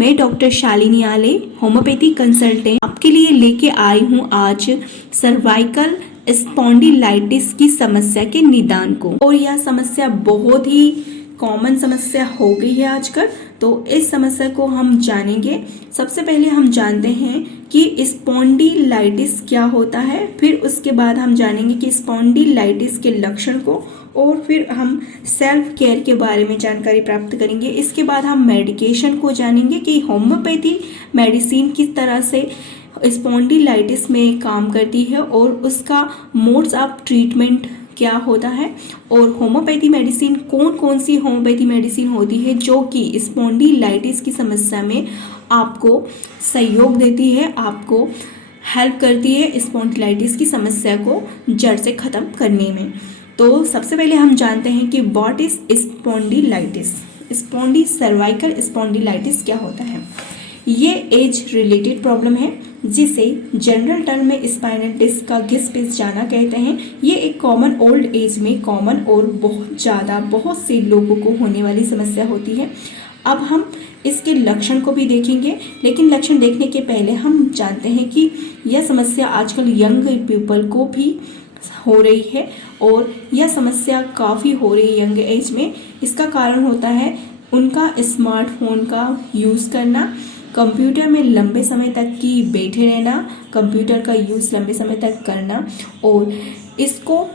मैं डॉक्टर शालिनी आले, homeopathy consultant, आपके लिए लेके आई हूँ आज सर्वाइकल स्पॉन्डिलाइटिस की समस्या के निदान को। और यह समस्या बहुत ही कॉमन समस्या हो गई है आजकल। तो इस समस्या को हम जानेंगे। सबसे पहले हम जानते हैं कि स्पॉन्डिलाइटिस क्या होता है, फिर उसके बाद हम जानेंगे कि स्पॉन्डिलाइटिस के लक्षण को, और फिर हम सेल्फ केयर के बारे में जानकारी प्राप्त करेंगे। इसके बाद हम मेडिकेशन को जानेंगे कि होम्योपैथी मेडिसिन किस तरह से स्पॉन्डिलाइटिस में काम करती है और उसका मोड्स ऑफ ट्रीटमेंट क्या होता है, और होम्योपैथी मेडिसिन कौन कौन सी होम्योपैथी मेडिसिन होती है जो कि स्पॉन्डिलाइटिस की समस्या में आपको सहयोग देती है, आपको हेल्प करती है स्पॉन्डिलाइटिस की समस्या को जड़ से ख़त्म करने में। तो सबसे पहले हम जानते हैं कि what is spondylitis. Cervical spondylitis क्या होता है। ये एज रिलेटेड प्रॉब्लम है जिसे जनरल टर्म में स्पाइनल डिस्क का घिस-पिस जाना कहते हैं। ये एक कॉमन ओल्ड एज में कॉमन और बहुत से लोगों को होने वाली समस्या होती है। अब हम इसके लक्षण को भी देखेंगे, लेकिन लक्षण देखने के पहले हम जानते हैं कि यह समस्या आजकल यंग पीपल को भी हो रही है और यह समस्या काफ़ी हो रही है यंग एज में। इसका कारण होता है उनका स्मार्टफोन का यूज़ करना, कंप्यूटर में लंबे समय तक की बैठे रहना, कंप्यूटर का यूज़ लंबे समय तक करना, और इसको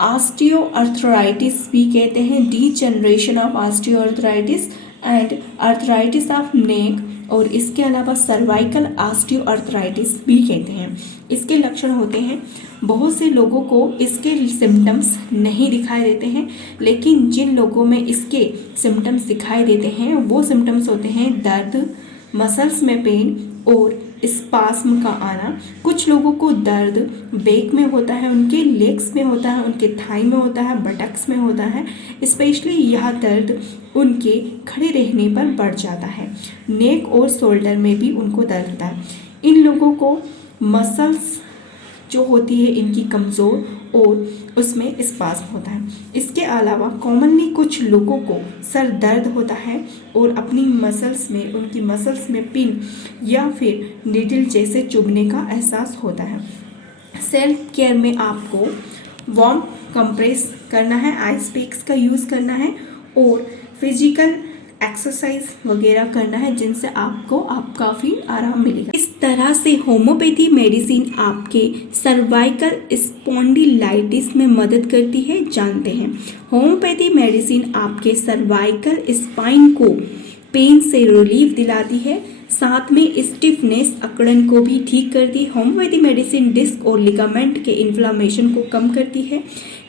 ऑस्टियोआर्थराइटिस भी कहते हैं, degeneration of osteoarthritis and arthritis of neck, और इसके अलावा सर्वाइकल ऑस्टियोआर्थराइटिस भी कहते हैं। इसके लक्षण होते हैं, बहुत से लोगों को इसके सिम्टम्स नहीं दिखाई देते हैं, लेकिन जिन लोगों में इसके सिम्टम्स दिखाई देते हैं वो सिम्टम्स होते हैं दर्द, मसल्स में पेन और स्पास्म का आना। कुछ लोगों को दर्द बैक में होता है, उनके लेग्स में होता है, उनके थाई में होता है, बटक्स में होता है। स्पेशली यह दर्द उनके खड़े रहने पर बढ़ जाता है। नेक और शोल्डर में भी उनको दर्द होता है। इन लोगों को मसल्स जो होती है इनकी कमज़ोर और उसमें स्पास्म होता है। इसके अलावा कॉमनली कुछ लोगों को सर दर्द होता है और अपनी मसल्स में, उनकी मसल्स में पिन या फिर नीडल जैसे चुभने का एहसास होता है। सेल्फ केयर में आपको वार्म कंप्रेस करना है, आइस पैक्स का यूज़ करना है और फिजिकल एक्सरसाइज वगैरह करना है जिनसे आपको काफ़ी आराम मिलेगा। इस तरह से होम्योपैथी मेडिसिन आपके सर्वाइकल स्पॉन्डिलाइटिस में मदद करती है। जानते हैं, होम्योपैथी मेडिसिन आपके सर्वाइकल स्पाइन को पेन से रिलीफ दिलाती है, साथ में स्टिफनेस, अकड़न को भी ठीक करती है। होम्योपैथी मेडिसिन डिस्क और लिगामेंट के इन्फ्लामेशन को कम करती है।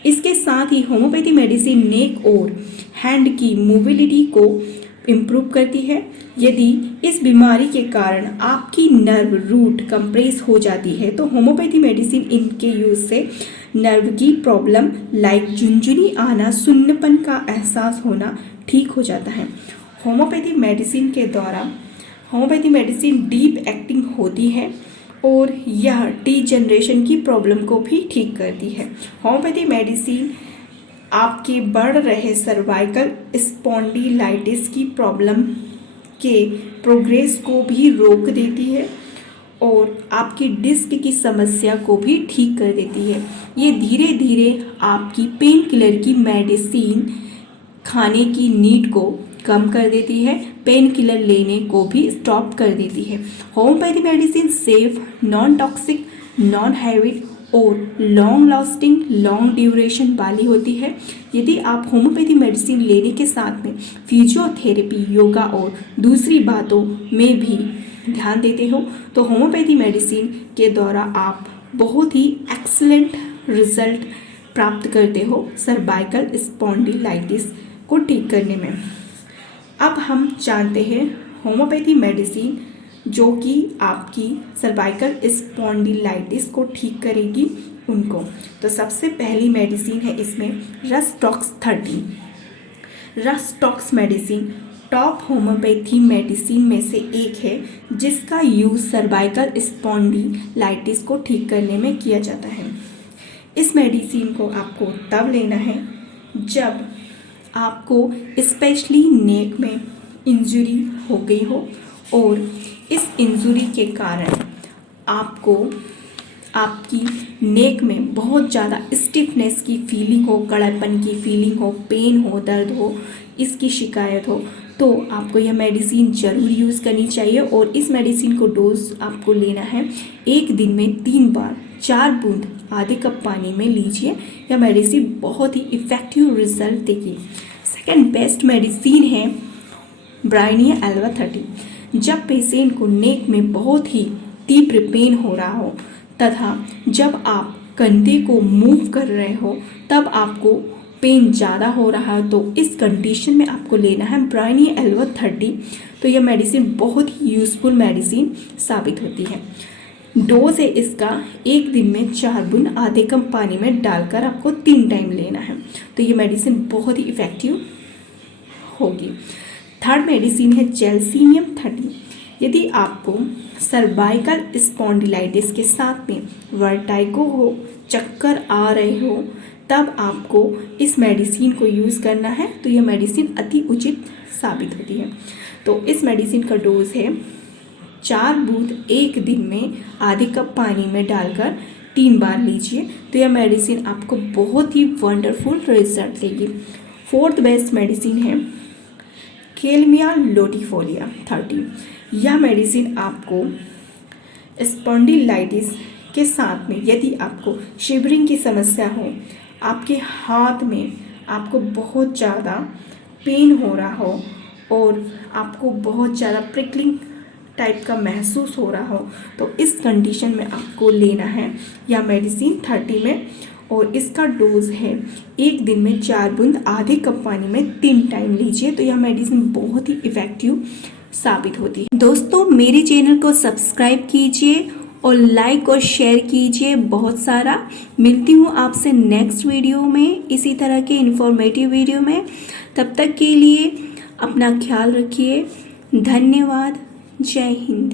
इसके साथ ही होम्योपैथी मेडिसिन नेक और हैंड की मोबिलिटी को इम्प्रूव करती है। यदि इस बीमारी के कारण आपकी नर्व रूट कंप्रेस हो जाती है तो होम्योपैथी मेडिसिन इनके यूज से नर्व की प्रॉब्लम लाइक झुनझुनी आना, सुन्नपन का एहसास होना ठीक हो जाता है। होम्योपैथी मेडिसिन के द्वारा होम्योपैथी मेडिसिन डीप एक्टिंग होती है और यह डीजनरेशन की प्रॉब्लम को भी ठीक करती है। होम्योपैथी मेडिसिन आपके बढ़ रहे सर्वाइकल स्पॉन्डिलाइटिस की प्रॉब्लम के प्रोग्रेस को भी रोक देती है और आपकी डिस्क की समस्या को भी ठीक कर देती है। ये धीरे धीरे आपकी पेन किलर की मेडिसिन खाने की नीड को कम कर देती है, पेन किलर लेने को भी स्टॉप कर देती है। Homeopathy medicine safe, non toxic, non habit और लॉन्ग लास्टिंग, लॉन्ग ड्यूरेशन वाली होती है। यदि आप होम्योपैथी मेडिसिन लेने के साथ में फिजियोथेरेपी, योगा और दूसरी बातों में भी ध्यान देते हो तो होम्योपैथी मेडिसिन के द्वारा आप बहुत ही एक्सीलेंट रिजल्ट प्राप्त करते हो सर्वाइकल स्पॉन्डिलाइटिस को ठीक करने में। अब हम जानते हैं होम्योपैथी मेडिसिन जो कि आपकी सर्वाइकल स्पॉन्डिलाइटिस को ठीक करेगी उनको। तो सबसे पहली मेडिसिन है इसमें रसटॉक्स 30। रसटॉक्स मेडिसिन टॉप होम्योपैथी मेडिसिन में से एक है जिसका यूज़ सर्वाइकल स्पॉन्डिलाइटिस को ठीक करने में किया जाता है। इस मेडिसिन को आपको तब लेना है जब आपको स्पेशली नेक में इंजरी हो गई हो और इस इंजुरी के कारण आपको आपकी नेक में बहुत ज़्यादा स्टिफनेस की फीलिंग हो, कड़कपन की फीलिंग हो, पेन हो, दर्द हो, इसकी शिकायत हो, तो आपको यह मेडिसिन ज़रूर यूज़ करनी चाहिए। और इस मेडिसिन को डोज आपको लेना है एक दिन में 3 बार 4 बूंद आधे कप पानी में लीजिए। यह मेडिसिन बहुत ही इफ़ेक्टिव रिजल्ट देगी। सेकेंड बेस्ट मेडिसिन है ब्रायनिया एल्वा 30। जब पेशेंट को नेक में बहुत ही तीव्र पेन हो रहा हो तथा जब आप कंधे को मूव कर रहे हो तब आपको पेन ज़्यादा हो रहा है, तो इस कंडीशन में आपको लेना है ब्रायनिया एल्वा 30। तो यह मेडिसिन बहुत ही यूज़फुल मेडिसिन साबित होती है। डोज है इसका एक दिन में 4 बूंद आधे कप पानी में डालकर आपको 3 टाइम लेना है। तो ये मेडिसिन बहुत ही इफ़ेक्टिव होगी। थर्ड मेडिसिन है जैल्सीनियम 30। यदि आपको सर्वाइकल स्पॉन्डिलाइटिस के साथ में वर्टाइगो हो, चक्कर आ रहे हो, तब आपको इस मेडिसिन को यूज़ करना है। तो यह मेडिसिन अति उचित साबित होती है। तो इस मेडिसिन का डोज है 4 बूंद एक दिन में आधे कप पानी में डालकर 3 बार लीजिए। तो यह मेडिसिन आपको बहुत ही वंडरफुल रिजल्ट देगी। फोर्थ बेस्ट मेडिसिन है केलमिया लोटिफोलिया 30। यह मेडिसिन आपको स्पॉन्डिलाइटिस के साथ में यदि आपको शिवरिंग की समस्या हो, आपके हाथ में आपको बहुत ज़्यादा पेन हो रहा हो और आपको बहुत ज़्यादा प्रिकलिंग टाइप का महसूस हो रहा हो, तो इस कंडीशन में आपको लेना है यह मेडिसिन 30 में। और इसका डोज है एक दिन में 4 बूंद आधे कप पानी में 3 टाइम लीजिए। तो यह मेडिसिन बहुत ही इफ़ेक्टिव साबित होती है। दोस्तों, मेरे चैनल को सब्सक्राइब कीजिए और लाइक और शेयर कीजिए बहुत सारा। मिलती हूँ आपसे नेक्स्ट वीडियो में इसी तरह के इन्फॉर्मेटिव वीडियो में। तब तक के लिए अपना ख्याल रखिए। धन्यवाद। जय हिंद।